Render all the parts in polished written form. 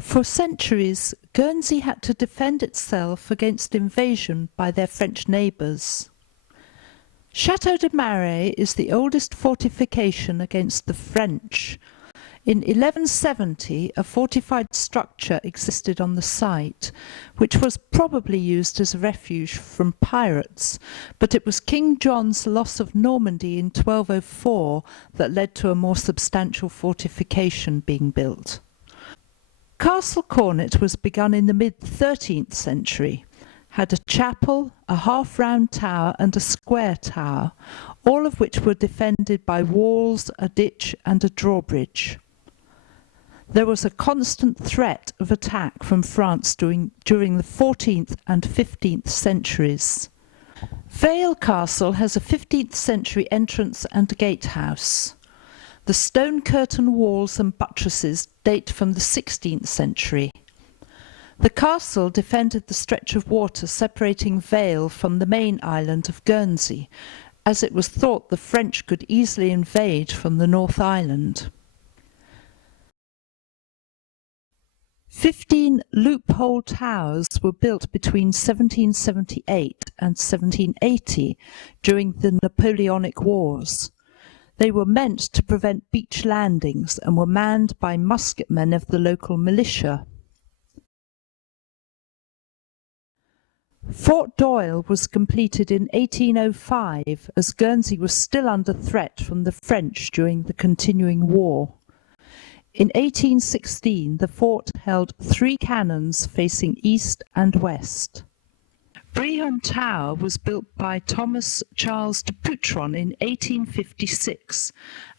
For centuries, Guernsey had to defend itself against invasion by their French neighbours. Château de Marais is the oldest fortification against the French. In 1170, a fortified structure existed on the site, which was probably used as a refuge from pirates, but it was King John's loss of Normandy in 1204 that led to a more substantial fortification being built. Castle Cornet was begun in the mid-13th century, had a chapel, a half-round tower and a square tower, all of which were defended by walls, a ditch and a drawbridge. There was a constant threat of attack from France during the 14th and 15th centuries. Vale Castle has a 15th century entrance and gatehouse. The stone curtain walls and buttresses date from the 16th century. The castle defended the stretch of water separating Vale from the main island of Guernsey, as it was thought the French could easily invade from the North Island. 15 loophole towers were built between 1778 and 1780 during the Napoleonic Wars. They were meant to prevent beach landings and were manned by musketmen of the local militia. Fort Doyle was completed in 1805 as Guernsey was still under threat from the French during the continuing war. In 1816, the fort held 3 cannons facing east and west. Brehon Tower was built by Thomas Charles de Poutron in 1856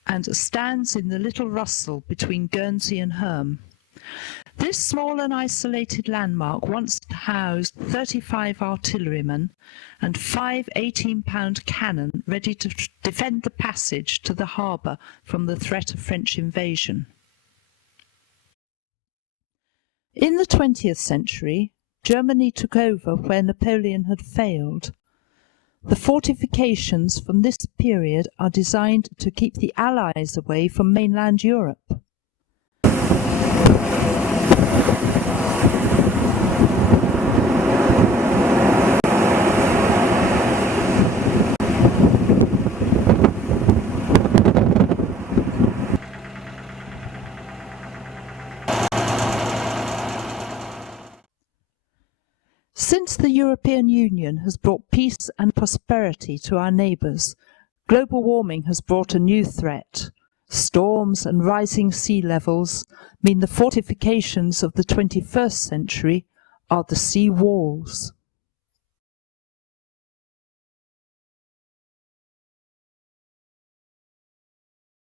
and stands in the Little Russell between Guernsey and Herm. This small and isolated landmark once housed 35 artillerymen and 5 18-pound cannon ready to defend the passage to the harbour from the threat of French invasion. In the 20th century, Germany took over where Napoleon had failed. The fortifications from this period are designed to keep the Allies away from mainland Europe. Since the European Union has brought peace and prosperity to our neighbours, global warming has brought a new threat. Storms and rising sea levels mean the fortifications of the 21st century are the sea walls.